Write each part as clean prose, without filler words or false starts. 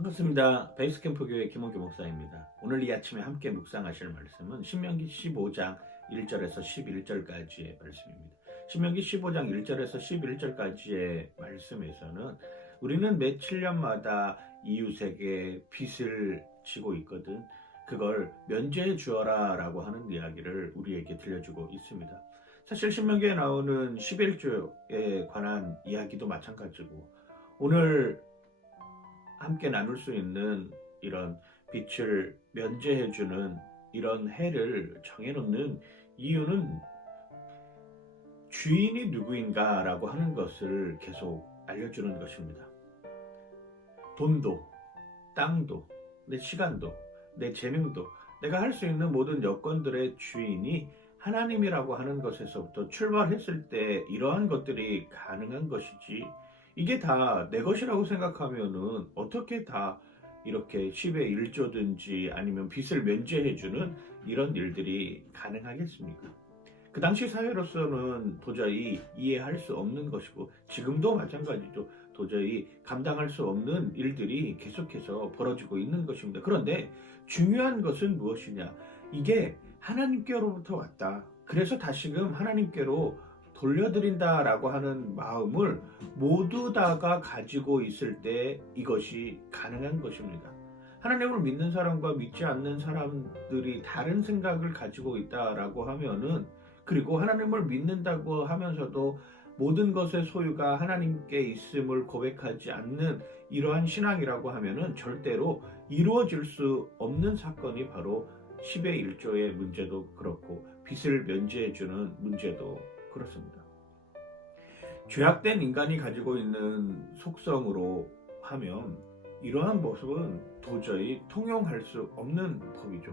반갑습니다. 베이스캠프 교회 김원규 목사입니다. 오늘 이 아침에 함께 묵상하실 말씀은 신명기 15장 1절에서 11절까지의 말씀입니다. 신명기 15장 1절에서 11절까지의 말씀에서는 우리는 매 7년마다 이웃에게 빚을 지고 있거든 그걸 면제해 주어라 라고 하는 이야기를 우리에게 들려주고 있습니다. 사실 신명기에 나오는 11조에 관한 이야기도 마찬가지고 오늘 함께 나눌 수 있는 이런 빚을 면제해주는 이런 해를 정해놓는 이유는 주인이 누구인가 라고 하는 것을 계속 알려주는 것입니다. 돈도, 땅도, 내 시간도, 내 재능도, 내가 할 수 있는 모든 여건들의 주인이 하나님이라고 하는 것에서부터 출발했을 때 이러한 것들이 가능한 것이지, 이게 다 내 것이라고 생각하면은 어떻게 다 이렇게 10의 1조든지 아니면 빚을 면제해주는 이런 일들이 가능하겠습니까? 그 당시 사회로서는 도저히 이해할 수 없는 것이고 지금도 마찬가지죠. 도저히 감당할 수 없는 일들이 계속해서 벌어지고 있는 것입니다. 그런데 중요한 것은 무엇이냐? 이게 하나님께로부터 왔다. 그래서 다시금 하나님께로 돌려드린다라고 하는 마음을 모두 다가 가지고 있을 때 이것이 가능한 것입니다. 하나님을 믿는 사람과 믿지 않는 사람들이 다른 생각을 가지고 있다라고 하면은, 그리고 하나님을 믿는다고 하면서도 모든 것의 소유가 하나님께 있음을 고백하지 않는 이러한 신앙이라고 하면은 절대로 이루어질 수 없는 사건이 바로 10의 1조의 문제도 그렇고 빚을 면제해주는 문제도 그렇습니다. 죄악된 인간이 가지고 있는 속성으로 하면 이러한 모습은 도저히 통용할 수 없는 법이죠.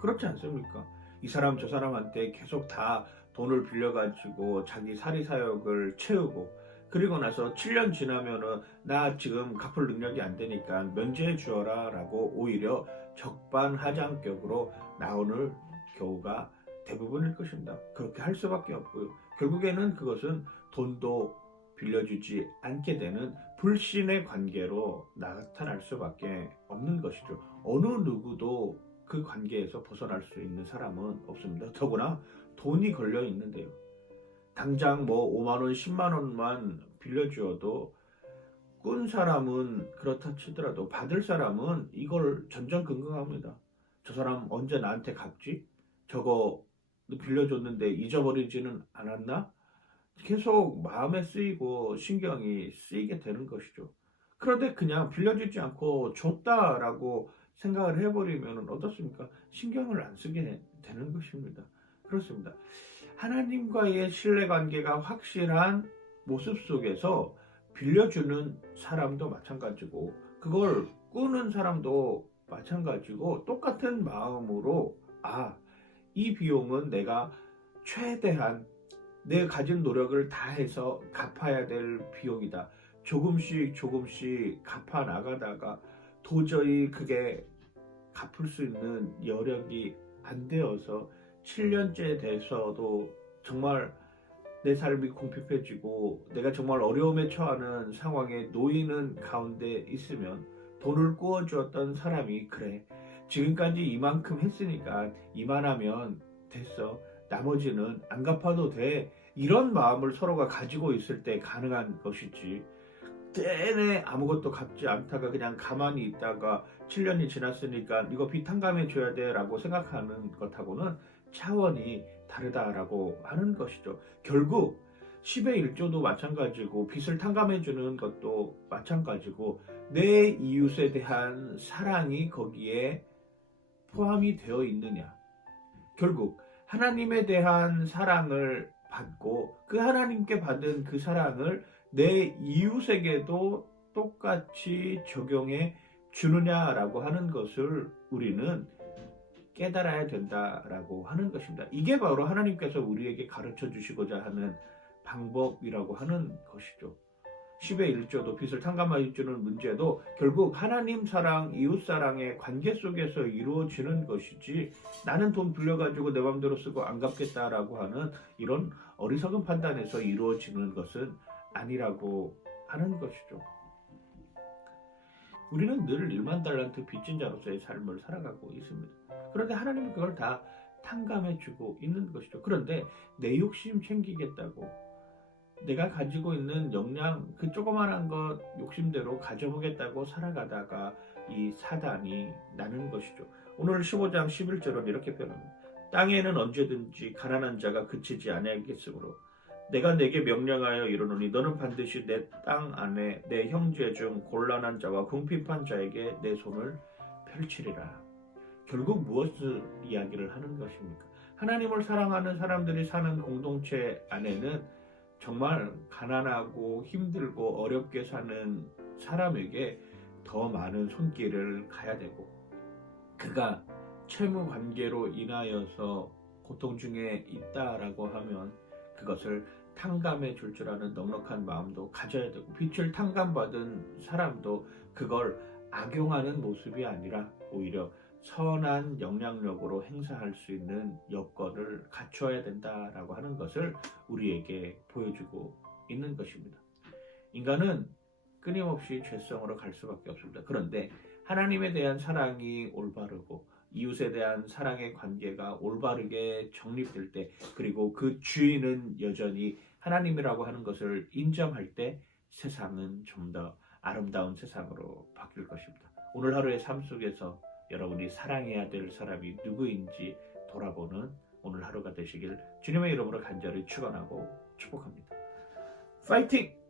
그렇지 않습니까? 이 사람 저 사람한테 계속 다 돈을 빌려가지고 자기 사리사욕을 채우고, 그리고 나서 7년 지나면은 나 지금 갚을 능력이 안 되니까 면제해 주어라 라고 오히려 적반하장격으로 나오는 경우가 대부분일 것입니다. 그렇게 할 수밖에 없고요. 결국에는 그것은 돈도 빌려주지 않게 되는 불신의 관계로 나타날 수밖에 없는 것이죠. 어느 누구도 그 관계에서 벗어날 수 있는 사람은 없습니다. 더구나 돈이 걸려 있는데요. 당장 뭐 5만원, 10만원만 빌려주어도 꾼 사람은 그렇다 치더라도 받을 사람은 이걸 전전긍긍합니다. 저 사람 언제 나한테 갚지? 저거 빌려줬는데 잊어버리지는 않았나? 계속 마음에 쓰이고 신경이 쓰이게 되는 것이죠. 그런데 그냥 빌려주지 않고 줬다라고 생각을 해버리면 어떻습니까? 신경을 안 쓰게 되는 것입니다. 그렇습니다. 하나님과의 신뢰관계가 확실한 모습 속에서 빌려주는 사람도 마찬가지고 그걸 꾸는 사람도 마찬가지고 똑같은 마음으로 이 비용은 내가 최대한 내 가진 노력을 다해서 갚아야 될 비용이다. 조금씩 갚아 나가다가 도저히 그게 갚을 수 있는 여력이 안 되어서 7년째 돼서도 정말 내 삶이 궁핍해지고 내가 정말 어려움에 처하는 상황에 놓이는 가운데 있으면 돈을 꾸어주었던 사람이 그래 지금까지 이만큼 했으니까 이만하면 됐어 나머지는 안 갚아도 돼 이런 마음을 서로가 가지고 있을 때 가능한 것이지 내내 아무것도 갚지 않다가 그냥 가만히 있다가 7년이 지났으니까 이거 빚 탕감해 줘야 돼 라고 생각하는 것하고는 차원이 다르다라고 하는 것이죠. 결국 10의 1조도 마찬가지고 빚을 탕감해 주는 것도 마찬가지고 내 이웃에 대한 사랑이 거기에 포함이 되어 있느냐. 결국 하나님에 대한 사랑을 받고 그 하나님께 받은 그 사랑을 내 이웃에게도 똑같이 적용해 주느냐라고 하는 것을 우리는 깨달아야 된다라고 하는 것입니다. 이게 바로 하나님께서 우리에게 가르쳐 주시고자 하는 방법이라고 하는 것이죠. 10의 1조도 빚을 탕감해 주는 문제도 결국 하나님 사랑, 이웃 사랑의 관계 속에서 이루어지는 것이지 나는 돈 빌려가지고 내 맘대로 쓰고 안 갚겠다라고 하는 이런 어리석은 판단에서 이루어지는 것은 아니라고 하는 것이죠. 우리는 늘 1만 달란트 빚진 자로서의 삶을 살아가고 있습니다. 그런데 하나님은 그걸 다 탕감해주고 있는 것이죠. 그런데 내 욕심 챙기겠다고 내가 가지고 있는 역량 그 조그만한 것 욕심대로 가져보겠다고 살아가다가 이 사단이 나는 것이죠. 오늘 15장 11절은 이렇게 표현합니다. 땅에는 언제든지 가난한 자가 그치지 아니하겠으므로 내가 내게 명령하여 이르노니 너는 반드시 내 땅 안에 내 형제 중 곤란한 자와 궁핍한 자에게 내 손을 펼치리라. 결국 무엇을 이야기를 하는 것입니까? 하나님을 사랑하는 사람들이 사는 공동체 안에는 정말 가난하고 힘들고 어렵게 사는 사람에게 더 많은 손길을 가야 되고 그가 채무 관계로 인하여서 고통 중에 있다라고 하면 그것을 탕감해 줄 줄 아는 넉넉한 마음도 가져야 되고 빚을 탕감받은 사람도 그걸 악용하는 모습이 아니라 오히려 선한 영향력으로 행사할 수 있는 여건을 갖춰야 된다라고 하는 것을 우리에게 보여주고 있는 것입니다. 인간은 끊임없이 죄성으로 갈 수밖에 없습니다. 그런데 하나님에 대한 사랑이 올바르고 이웃에 대한 사랑의 관계가 올바르게 정립될 때 그리고 그 주인은 여전히 하나님이라고 하는 것을 인정할 때 세상은 좀 더 아름다운 세상으로 바뀔 것입니다. 오늘 하루의 삶 속에서 여러분이 사랑해야 될 사람이 누구인지 돌아보는 오늘 하루가 되시길 주님의 이름으로 간절히 축원하고 축복합니다. 파이팅!